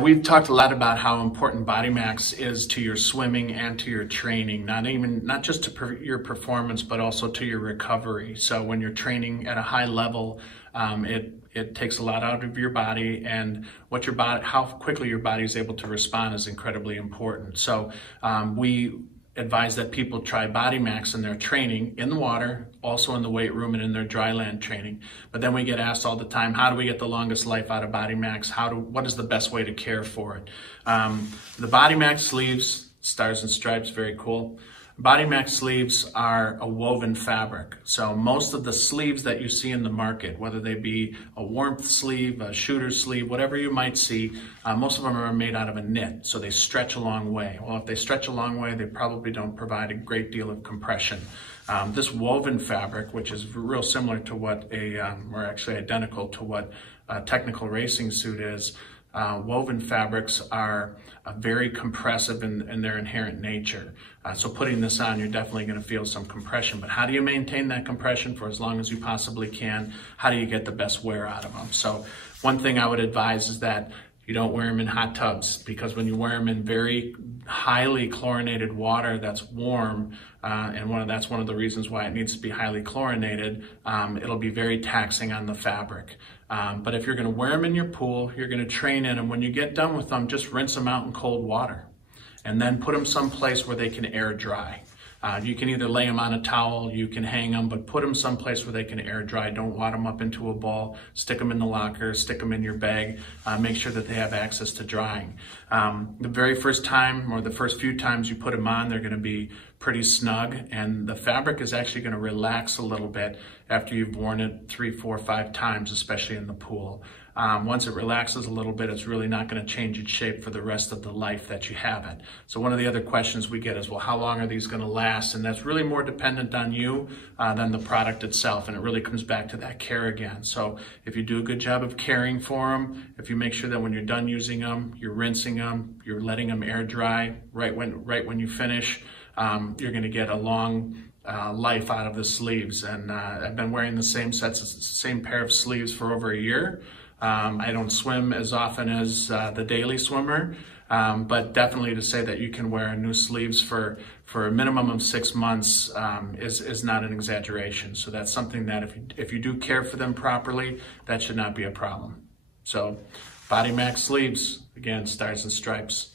We've talked a lot about how important BODIMAX is to your swimming and to your training, not just to your performance, but also to your recovery. So when you're training at a high level, it takes a lot out of your body, and how quickly your body is able to respond is incredibly important. So we advise that people try BODIMAX in their training in the water, also in the weight room and in their dryland training. But then we get asked all the time, how do we get the longest life out of BODIMAX? What is the best way to care for it? The BODIMAX sleeves, stars and stripes, very cool. BODIMAX sleeves are a woven fabric. So most of the sleeves that you see in the market, whether they be a warmth sleeve, a shooter sleeve, whatever you might see, most of them are made out of a knit, so they stretch a long way. Well, if they stretch a long way, they probably don't provide a great deal of compression. This woven fabric, which is real similar to what or actually identical to what a technical racing suit is, woven fabrics are very compressive in their inherent nature. So putting this on, you're definitely going to feel some compression. But how do you maintain that compression for as long as you possibly can? How do you get the best wear out of them? So one thing I would advise is that you don't wear them in hot tubs, because when you wear them in very highly chlorinated water that's warm, and that's one of the reasons why it needs to be highly chlorinated, it'll be very taxing on the fabric. But if you're going to wear them in your pool, you're going to train in them. When you get done with them, just rinse them out in cold water and then put them someplace where they can air dry. You can either lay them on a towel, you can hang them, but put them someplace where they can air dry. Don't wad them up into a ball, stick them in the locker, stick them in your bag, make sure that they have access to drying. The very first time, or the first few times you put them on, they're going to be pretty snug, and the fabric is actually going to relax a little bit after you've worn it 3, 4, 5 times, especially in the pool. Once it relaxes a little bit, it's really not going to change its shape for the rest of the life that you have it. So one of the other questions we get is, well, how long are these going to last? And that's really more dependent on you than the product itself, and it really comes back to that care again. So if you do a good job of caring for them, if you make sure that when you're done using them, you're rinsing them, you're letting them air dry right when you finish, you're going to get a long life out of the sleeves. And I've been wearing the same pair of sleeves for over a year. I don't swim as often as the daily swimmer, but definitely to say that you can wear new sleeves for a minimum of 6 months is not an exaggeration. So that's something that if you do care for them properly, that should not be a problem. So BODIMAX sleeves, again, stars and stripes.